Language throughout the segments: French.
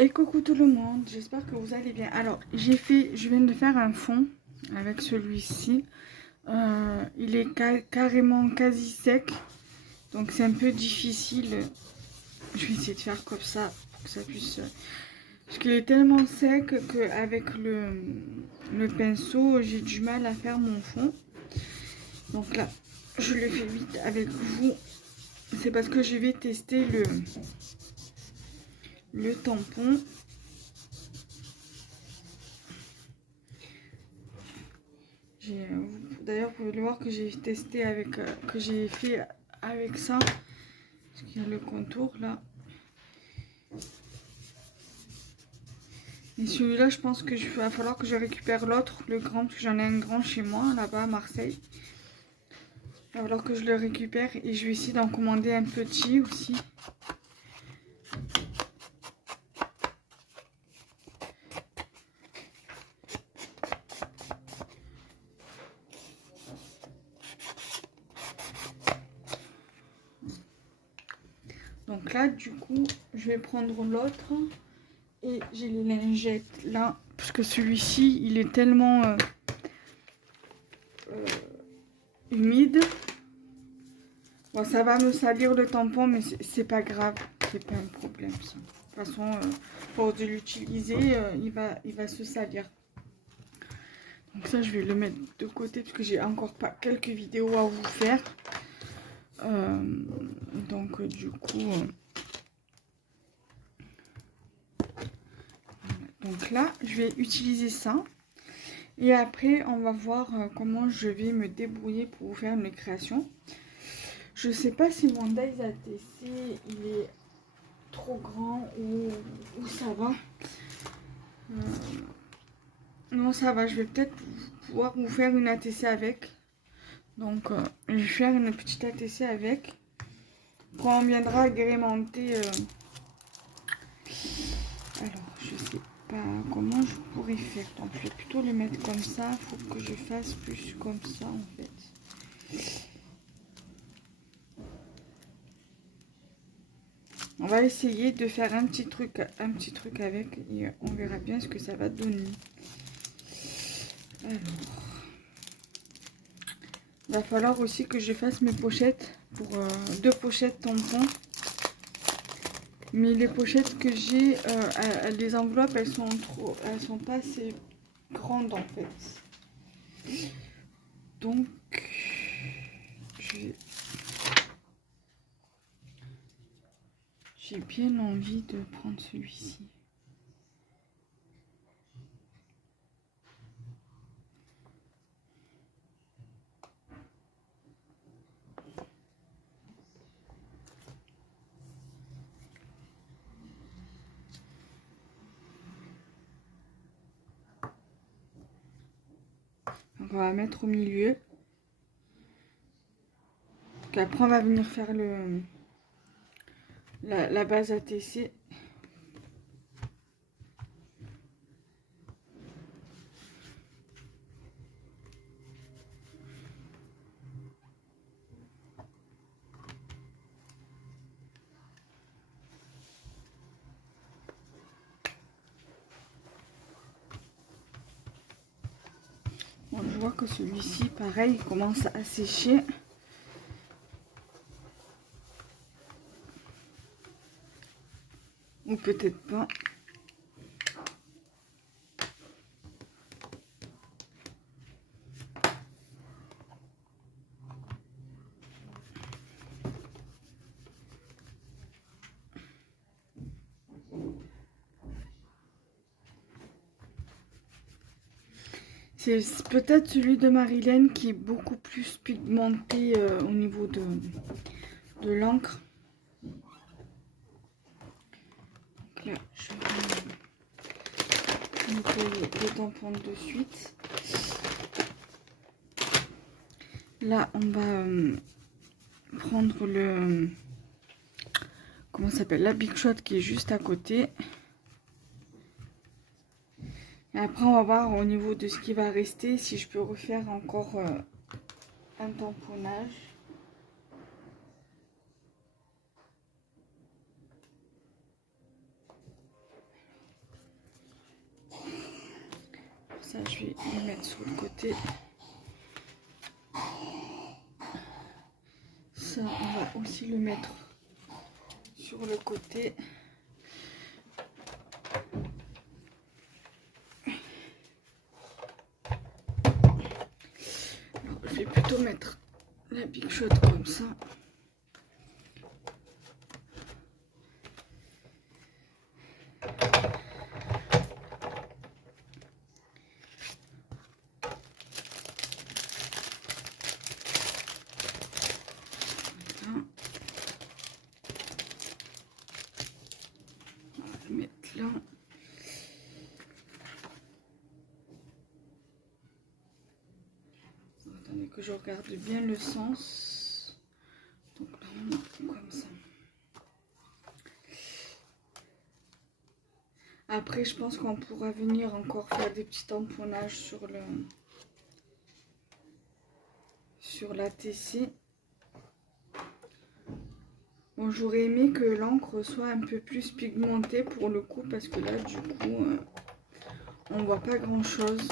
Et coucou tout le monde, j'espère que vous allez bien. Alors, je viens de faire un fond avec celui-ci. Il est carrément quasi sec, donc c'est un peu difficile. Je vais essayer de faire comme ça pour que ça puisse... Parce qu'il est tellement sec qu'avec le pinceau, j'ai du mal à faire mon fond. Donc là, je le fais vite avec vous. C'est parce que je vais tester le tampon. D'ailleurs, vous pouvez le voir que j'ai testé avec, que j'ai fait avec ça. Parce qu'il y a le contour là. Et celui-là, je pense que va falloir que je récupère l'autre, le grand, parce que j'en ai un grand chez moi, là-bas à Marseille. Il va falloir que je le récupère et je vais essayer d'en commander un petit aussi. Donc là, du coup, je vais prendre l'autre et j'ai les lingettes là, parce que celui-ci, il est tellement humide. Bon, ça va me salir le tampon, mais c'est pas grave, c'est pas un problème ça. De toute façon, pour de l'utiliser, il va se salir. Donc ça, je vais le mettre de côté parce que j'ai encore pas quelques vidéos à vous faire. Donc du coup, donc là, je vais utiliser ça. Et après, on va voir comment je vais me débrouiller pour vous faire une création. Je sais pas si mon Daiz ATC il est trop grand ou ça va. Non, ça va. Je vais peut-être pouvoir vous faire une ATC avec. Donc, je vais faire une petite ATC avec. Quand on viendra agrémenter. Alors, je sais pas comment je pourrais faire. Donc, je vais plutôt le mettre comme ça. Il faut que je fasse plus comme ça en fait. On va essayer de faire un petit truc avec et on verra bien ce que ça va donner. Alors, il va falloir aussi que je fasse mes pochettes pour 2 pochettes tampons. Mais les pochettes que j'ai, les enveloppes, elles sont pas assez grandes en fait. Donc, j'ai bien envie de prendre celui-ci. Donc, on va mettre au milieu. Donc, après, on va venir faire la base ATC. Bon, je vois que celui-ci, pareil, il commence à sécher. Ou peut-être pas. C'est peut-être celui de Marilyn qui est beaucoup plus pigmenté au niveau de l'encre. Donc là, je vais nettoyer le tampon de suite. Là, on va prendre le... Comment ça s'appelle? La Big Shot qui est juste à côté. Et après, on va voir au niveau de ce qui va rester, si je peux refaire encore un tamponnage. Ça, je vais le mettre sur le côté. Ça, on va aussi le mettre sur le côté. Alors, je vais plutôt mettre la Big Shot comme ça. Mettre là. Attendez que je regarde bien le sens. Donc là on marque comme ça. Après je pense qu'on pourra venir encore faire des petits tamponnages sur la TC. Bon, j'aurais aimé que l'encre soit un peu plus pigmentée pour le coup, parce que là du coup on voit pas grand chose.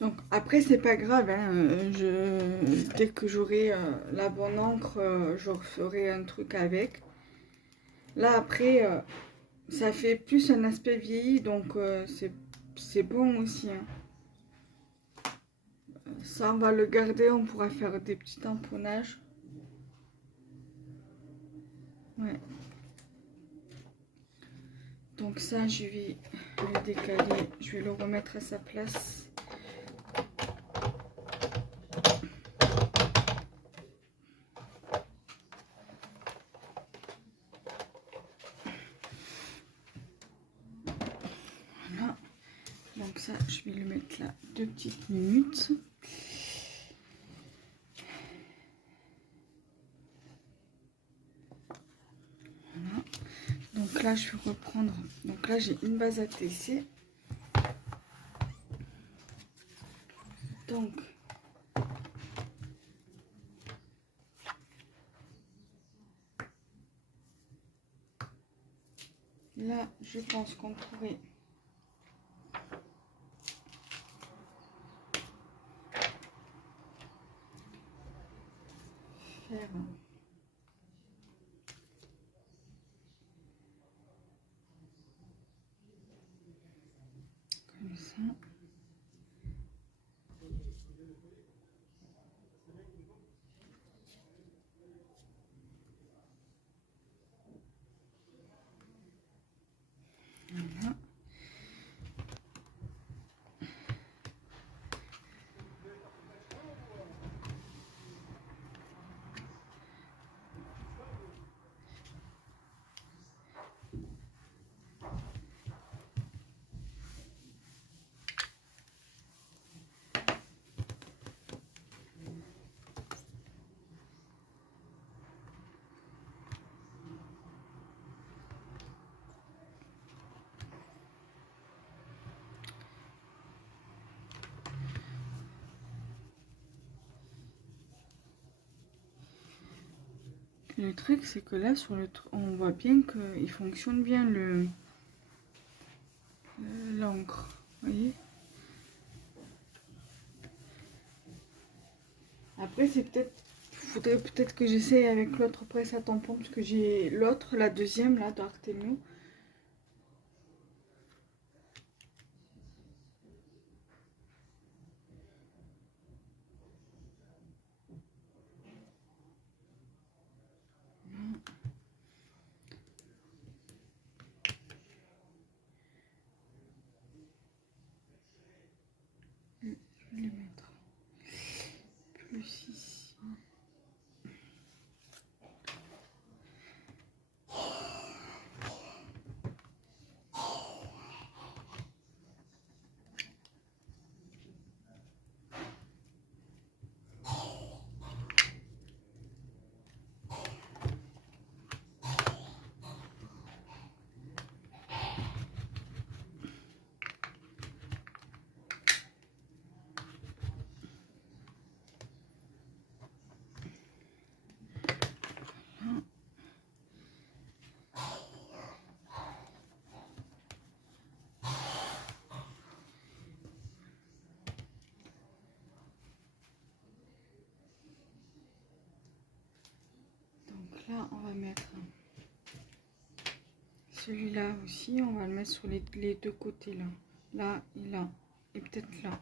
Donc après c'est pas grave, hein, dès que j'aurai la bonne encre, je referai un truc avec. Là après ça fait plus un aspect vieilli, donc c'est bon aussi. Hein. Ça on va le garder, on pourra faire des petits tamponnages. Ouais. Donc ça je vais le décaler, je vais le remettre à sa place. Donc ça, je vais le mettre là 2 petites minutes. Voilà. Donc là, je vais reprendre. Donc là, j'ai une base à TC. Donc là, je pense qu'on pourrait faire comme ça. Voilà. Le truc, c'est que là, sur le on voit bien qu'il fonctionne bien l'encre. Vous voyez? Après, c'est peut-être... Faudrait peut-être que j'essaye avec l'autre presse à tampon, parce que j'ai l'autre, la deuxième, là, d'Artemio. Je vais les mettre plus ici. là, on va mettre celui-là aussi. On va le mettre sur les deux côtés là. Là et là. Et peut-être là.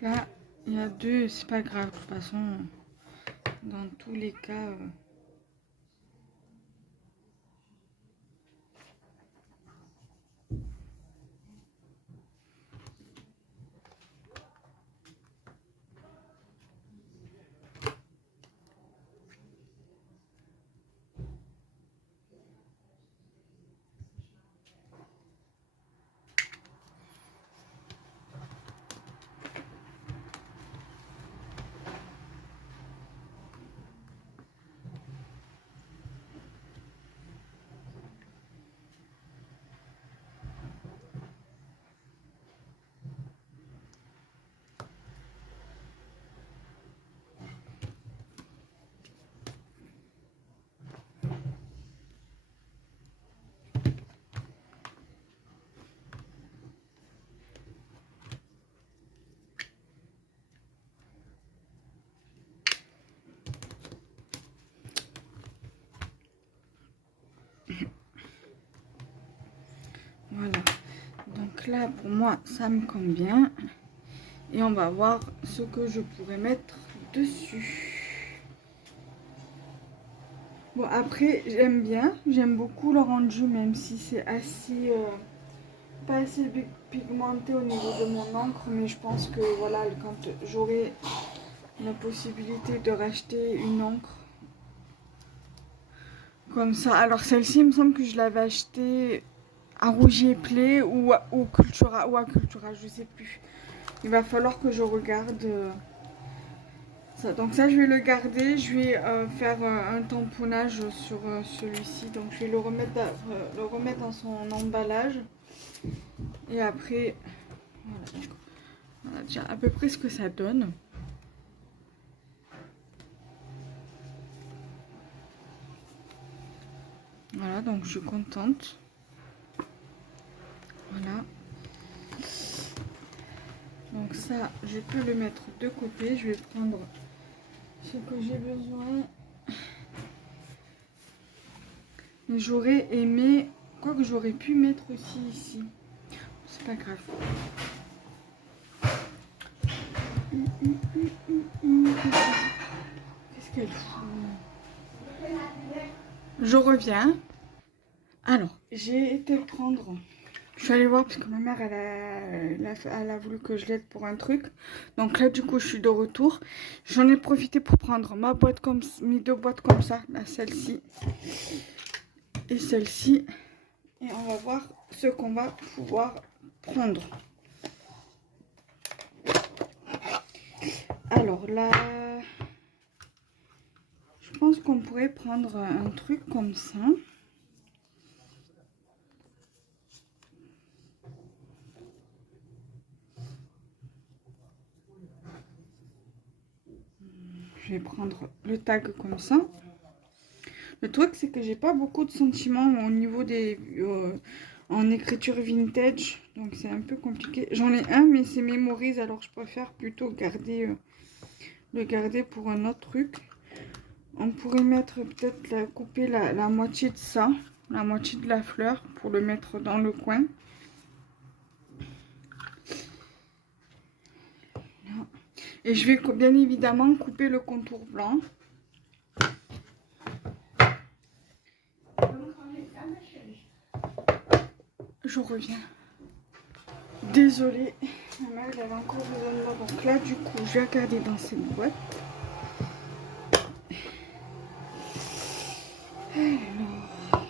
Là, il y a deux, c'est pas grave, de toute façon, dans tous les cas. Voilà. Donc là, pour moi, ça me convient. Et on va voir ce que je pourrais mettre dessus. Bon, après, j'aime beaucoup le rendu, même si c'est assez, pas assez pigmenté au niveau de mon encre. Mais je pense que voilà, quand j'aurai la possibilité de racheter une encre comme ça. Alors celle-ci, il me semble que je l'avais achetée à Rougier Play ou à Cultura, je sais plus. Il va falloir que je regarde ça. Donc ça, je vais le garder. Je vais faire un tamponnage sur celui-ci. Donc je vais le remettre dans son emballage. Et après, voilà déjà à peu près ce que ça donne. Voilà, donc je suis contente. Voilà. Donc ça, je peux le mettre de côté. Je vais prendre ce que j'ai besoin. J'aurais aimé, quoi que j'aurais pu mettre aussi ici. C'est pas grave. Qu'est-ce qu'elle fout? Je reviens. Alors, j'ai été prendre... Je suis allée voir parce que ma mère, elle a voulu que je l'aide pour un truc. Donc là, du coup, je suis de retour. J'en ai profité pour prendre mes deux boîtes comme ça. Là, celle-ci et celle-ci. Et on va voir ce qu'on va pouvoir prendre. Alors là, je pense qu'on pourrait prendre un truc comme ça. Je vais prendre le tag comme ça. Le truc, c'est que j'ai pas beaucoup de sentiments au niveau des... en écriture vintage. Donc, c'est un peu compliqué. J'en ai un, mais c'est mémorise. Alors, je préfère plutôt garder, le garder pour un autre truc. On pourrait mettre peut-être couper la moitié de ça. La moitié de la fleur pour le mettre dans le coin. Là. Et je vais bien évidemment couper le contour blanc. Je reviens. Désolée, ma mère elle avait encore besoin de moi. Donc là, du coup, je vais regarder dans cette boîte. Alors,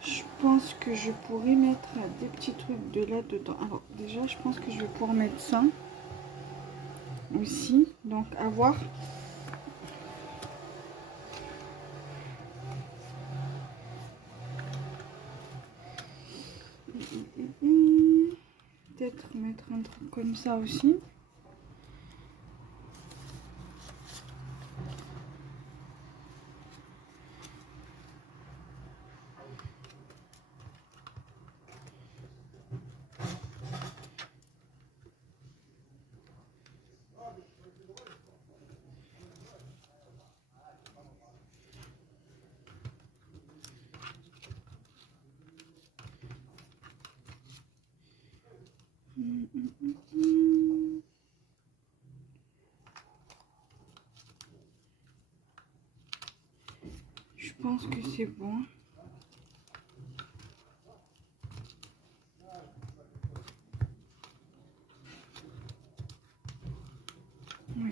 je pense que je pourrais mettre des petits trucs de là dedans. Alors, déjà, je pense que je vais pouvoir mettre ça. aussi, donc à voir. Peut-être mettre un truc comme ça aussi. Je pense que c'est bon. Oui.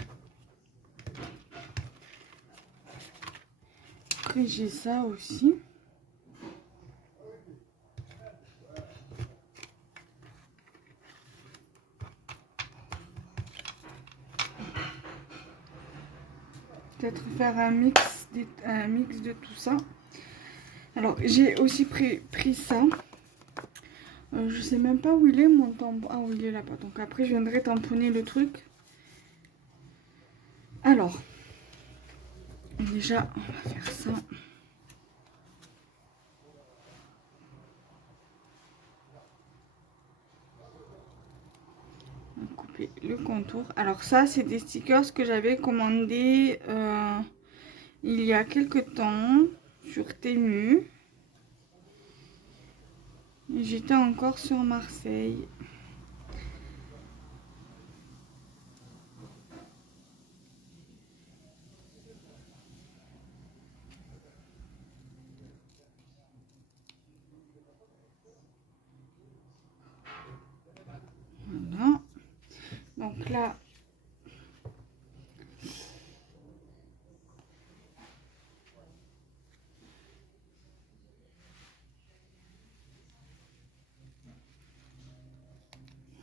Après j'ai ça aussi. Peut-être faire un mix de tout ça. Alors j'ai aussi pris ça. Je sais même pas où il est mon tampon. Ah oui, il est là-bas. Donc après je viendrai tamponner le truc. Alors déjà on va faire ça. On va couper le contour. Alors ça c'est des stickers que j'avais commandé il y a quelques temps sur Temu. J'étais encore sur Marseille. Voilà. Donc là,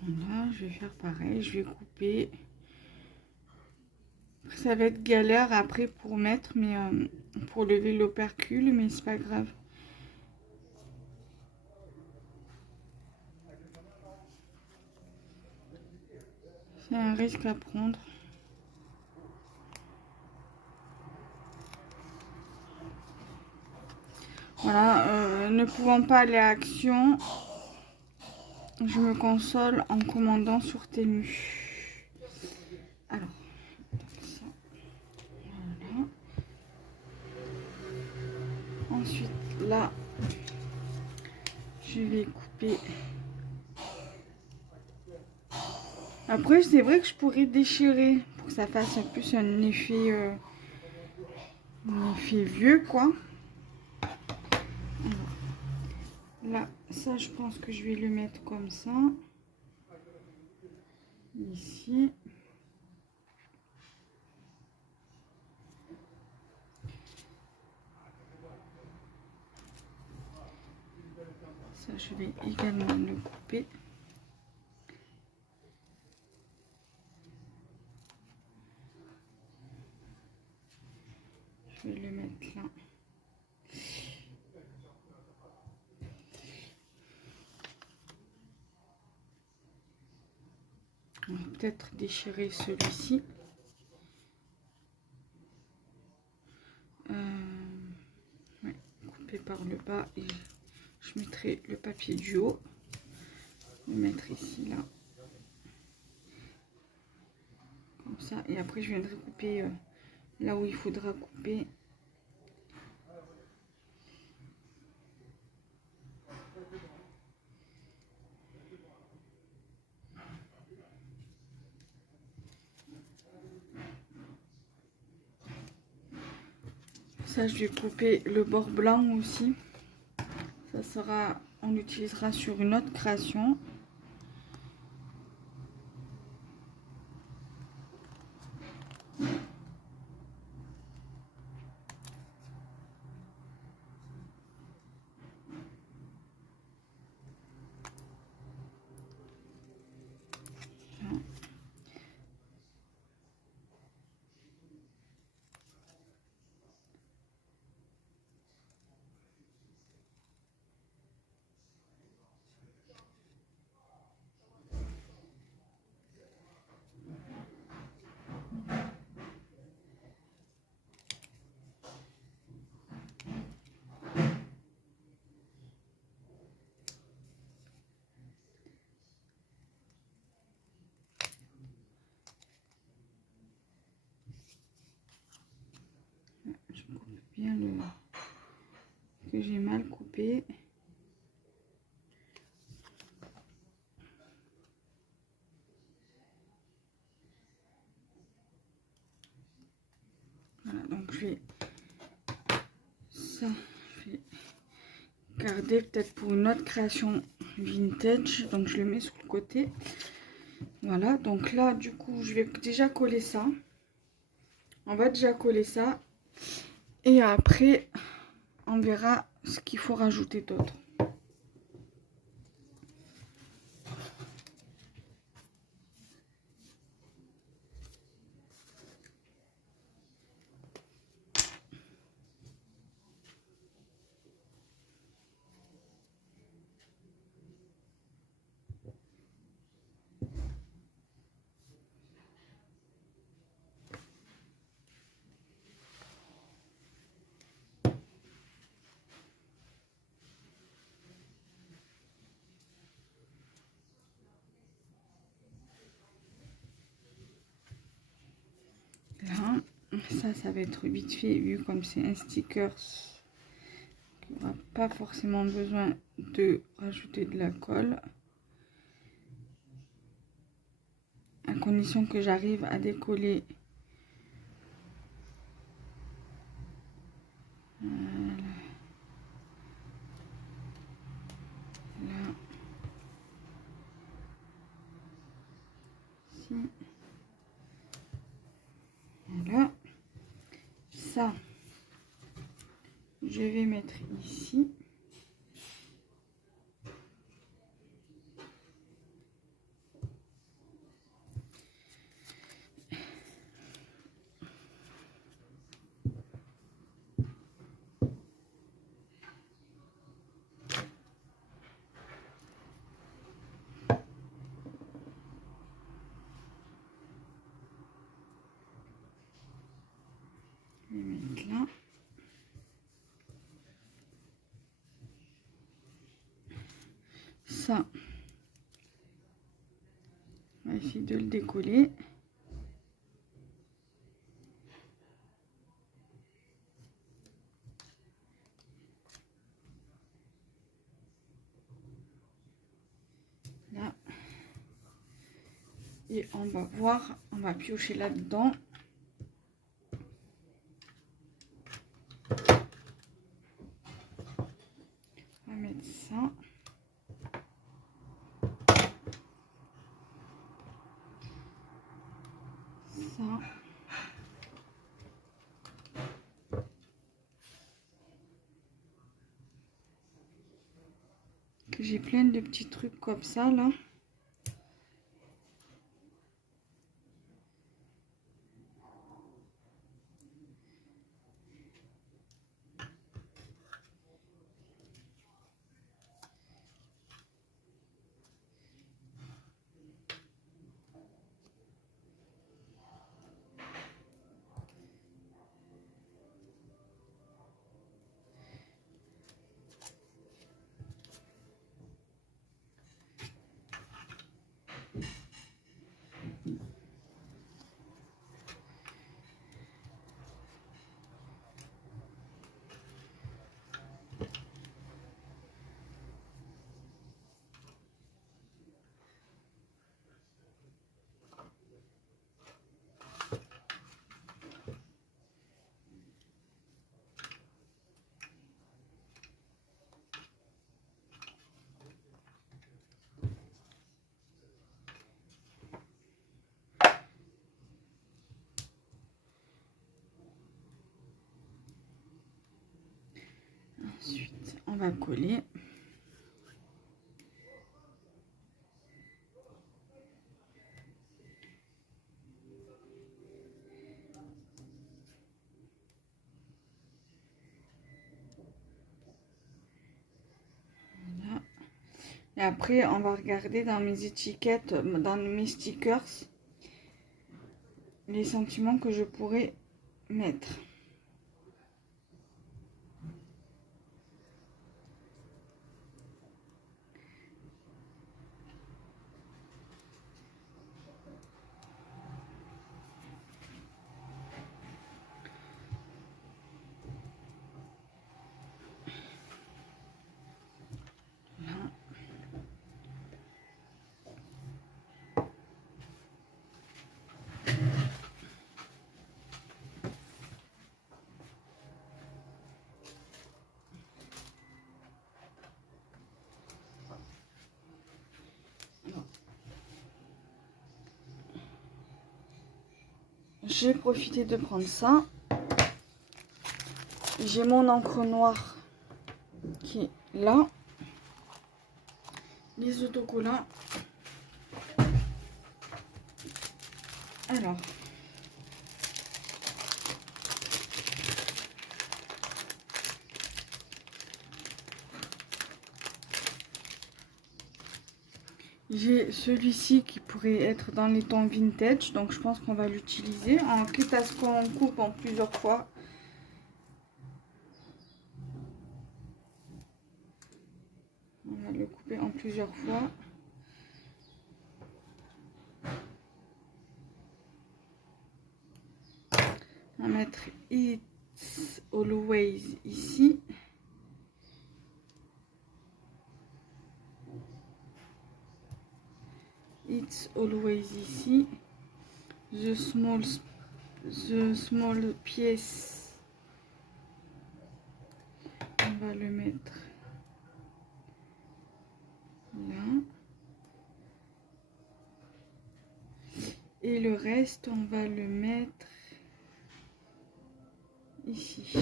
voilà, je vais faire pareil. Je vais couper. Ça va être galère après pour mettre, mais pour lever l'opercule, mais c'est pas grave. C'est un risque à prendre. Voilà, ne pouvant pas aller à Action, je me console en commandant sur Temu. Alors, ça, voilà. Ensuite, là, je vais couper. Après, c'est vrai que je pourrais déchirer pour que ça fasse un peu un effet vieux, quoi. Alors, là, ça, je pense que je vais le mettre comme ça. Ici. Ça, je vais également le couper. Je vais le mettre là. On va peut-être déchirer celui-ci. Ouais, couper par le bas et je mettrai le papier du haut. Le mettre ici, là. Comme ça. Et après, je viendrai couper là où il faudra couper. Ça, je vais couper le bord blanc aussi. Ça sera, on l'utilisera sur une autre création. bien le que j'ai mal coupé. Voilà, donc je vais ça, je vais garder peut-être pour une autre création vintage, donc je le mets sur le côté. Voilà, donc là du coup je vais déjà coller ça. On va déjà coller ça et après on verra ce qu'il faut rajouter d'autre. Là, ça va être vite fait vu comme c'est un sticker. Il n'y aura pas forcément besoin de rajouter de la colle. À condition que j'arrive à décoller. Voilà. Là. Ici. Voilà. Ça, je vais mettre ici. Je vais mettre là. Ça, on va essayer de le décoller. Là. Et on va voir, on va piocher là-dedans. On va mettre ça. Ça. J'ai plein de petits trucs comme ça là. Ensuite, on va coller. Voilà. Et après, on va regarder dans mes étiquettes, dans mes stickers, les sentiments que je pourrais mettre. j'ai profité de prendre ça. J'ai mon encre noire qui est là. Les autocollants. Alors. J'ai celui-ci qui pourrait être dans les tons vintage, donc je pense qu'on va l'utiliser, quitte à ce qu'on coupe en plusieurs fois. On va le couper en plusieurs fois. On va mettre It's Always ici. It's Always ici. The small piece. On va le mettre là. Et le reste, on va le mettre ici.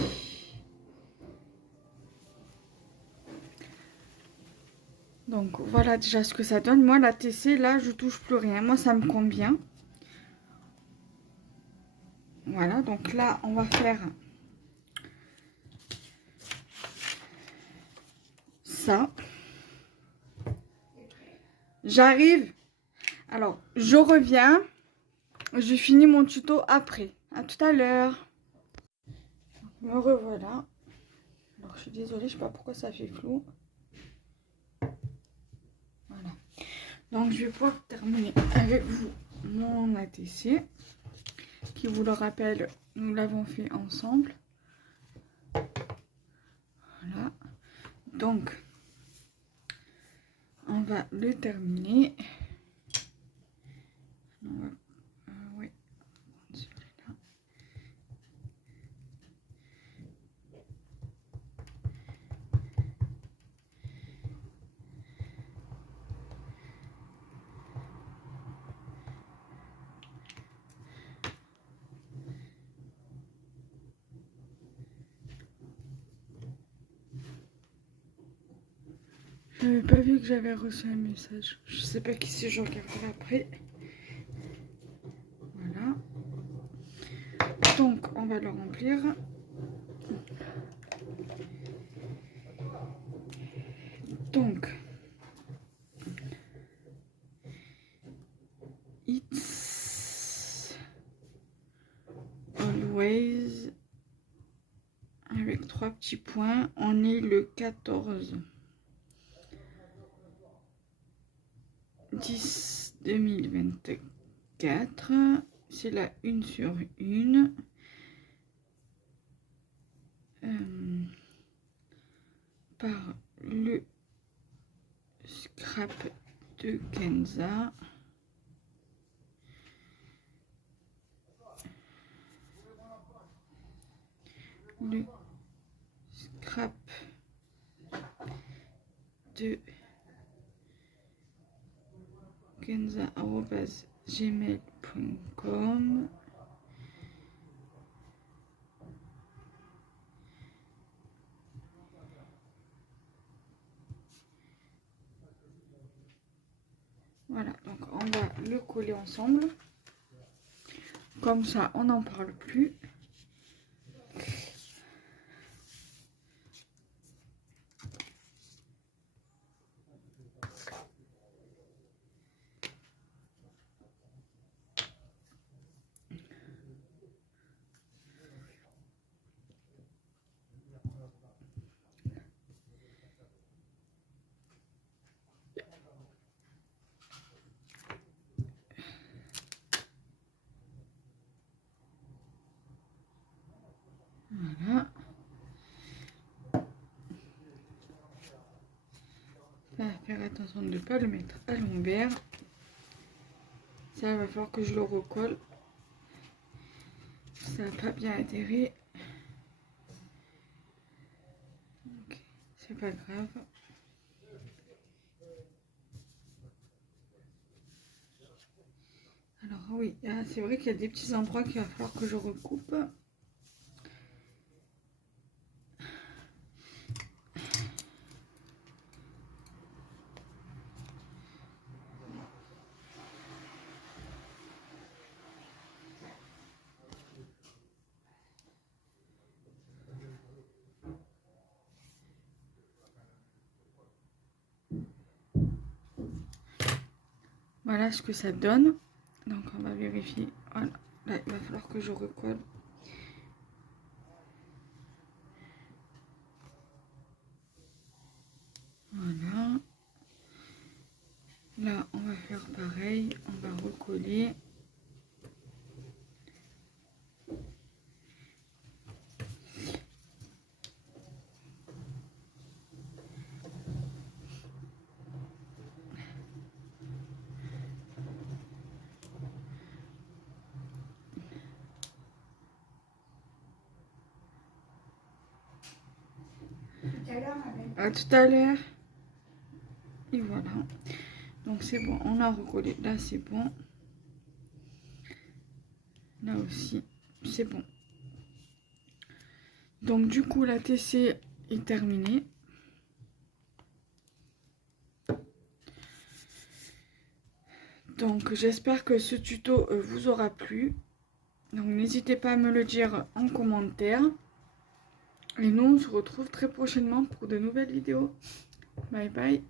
Donc voilà déjà ce que ça donne. Moi la TC là je touche plus rien. Moi ça me convient. Voilà, donc là on va faire ça. J'arrive. Alors je reviens. Je finis mon tuto après. À tout à l'heure. Me revoilà. Alors je suis désolée, je sais pas pourquoi ça fait flou. Voilà. Donc je vais pouvoir terminer avec vous mon ATC. Qui vous le rappelle, nous l'avons fait ensemble. Voilà. Donc on va le terminer. On va, oui, celui-là. Je n'avais pas vu que j'avais reçu un message. Je sais pas qui c'est, je regarderai après. Voilà. Donc, on va le remplir. Donc, it's always avec 3 petits points. On est le 14/10/2024. C'est la 1/1. Par le scrap de Kenza. Le scrap de kenza@gmail.com. Voilà, donc on va le coller ensemble. Comme ça, on n'en parle plus. Voilà. Faire attention de ne pas le mettre à l'envers. Ça, il va falloir que je le recolle. Ça n'a pas bien adhéré. Okay. C'est pas grave. Alors oui, c'est vrai qu'il y a des petits endroits qu'il va falloir que je recoupe. Voilà ce que ça donne. Donc on va vérifier. Voilà. Là, il va falloir que je recolle. Voilà. Là, on va faire pareil. On va recoller. À tout à l'heure. Et voilà. Donc c'est bon, on a recollé. Là c'est bon. Là aussi, c'est bon. Donc du coup, la TC est terminée. Donc j'espère que ce tuto vous aura plu. Donc n'hésitez pas à me le dire en commentaire. Et nous, on se retrouve très prochainement pour de nouvelles vidéos. Bye bye.